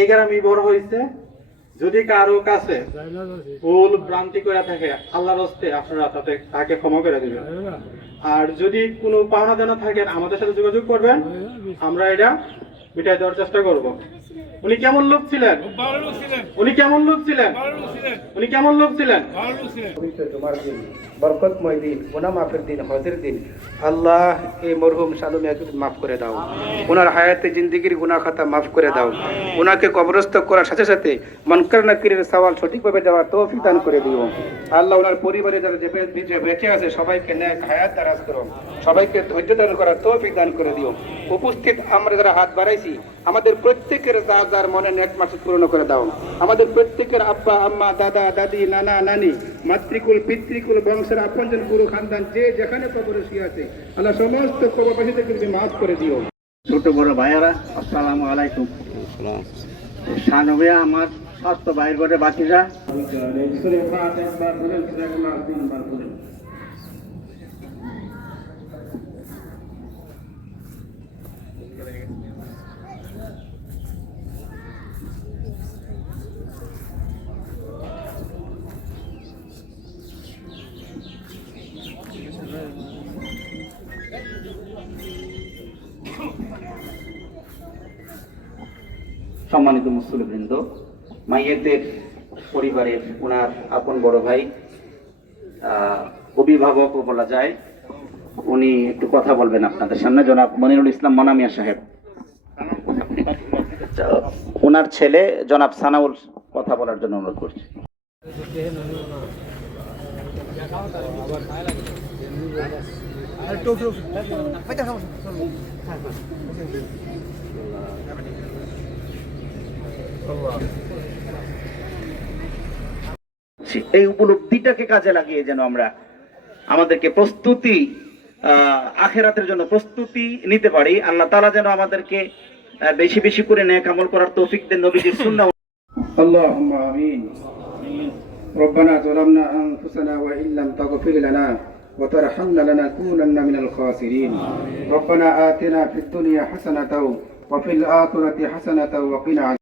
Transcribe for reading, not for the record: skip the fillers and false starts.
এই গ্রামে বড় হয়েছে। যদি কারো কাছে ভুল ভ্রান্তি করে থাকে আল্লাহর হস্তে আপনারা তাকে ক্ষমা করে দিবেন। আর যদি কোনো পাওনা দেনা থাকেন আমাদের সাথে যোগাযোগ করবেন, আমরা এটা মিটাই দেওয়ার চেষ্টা করব। উনি কেমন লোক ছিলেন? উনি কেমন লোক ছিলেন? উনি কেমন লোক ছিলেন? তোমার দিন, বরকতময় দিন, গুনাহ মাফের দিন, হজের দিন। আল্লাহ এই মরহুম শালু মিয়াকে মাফ করে দাও, ওনার হায়াতে জিন্দেগির গুনাহ খাতা মাফ করে দাও, ওনাকে কবরস্থ করার সাথে সাথে মুনকার নাকিরের সওয়াল সঠিকভাবে দেওয়ার তৌফিক দান করে দিও। আল্লাহ ওনার পরিবারে যারা যে বেঁচে আছে সবাইকে নেক হায়াত দারাজ করো, সবাইকে ধৈর্য দান করার তৌফিক দান করে দিও। উপস্থিত আমরা যারা হাত বাড়াইছি আমাদের প্রত্যেকের যার যার মনে নেক মাকসুদ পূরণ করে দাও। আমাদের প্রত্যেকের আব্বা আম্মা দাদা দাদি নানা নানি মাতৃকুল পিতৃকুল বংশের আপনজন গুরু খানদান যে যেখানে কবরে শুয়ে আছে আল্লাহ সমস্ত কবরবাসীদেরকে তুমি মাফ করে দিও। ছোট বড় ভাইয়ারা আসসালামু আলাইকুম। শানবিয়া আমার স্বাস্থ্য ভাইয়ের ঘরে বাকিরা সম্মানিত মুসলিমবৃন্দ, মাইয়েদের পরিবারের ওনার আপন বড় ভাই অভিভাবক বলা যায়, উনি একটু কথা বলবেন আপনাদের সামনে। জনাব মনিরুল ইসলাম মনামিয়া সাহেব, ওনার ছেলে জনাব সানাউল কথা বলার জন্য অনুরোধ করছি। এই উপলব্ধিটাকে কাজে লাগিয়ে যেন আমরা আমাদেরকে প্রস্তুতি আখিরাতের জন্য প্রস্তুতি নিতে পারি। আল্লাহ তাআলা যেন আমাদেরকে বেশি বেশি করে নেক আমল করার তৌফিক দেন, নবীজির সুন্নাহ। আল্লাহুম্মা আমিন। ربنا ظلمنا أنفسنا وإن لم تغفر لنا وترحمنا لنكونن من الخاسرين. ربنا آتنا في الدنيا حسنة وفي الآخرة حسنة وقنا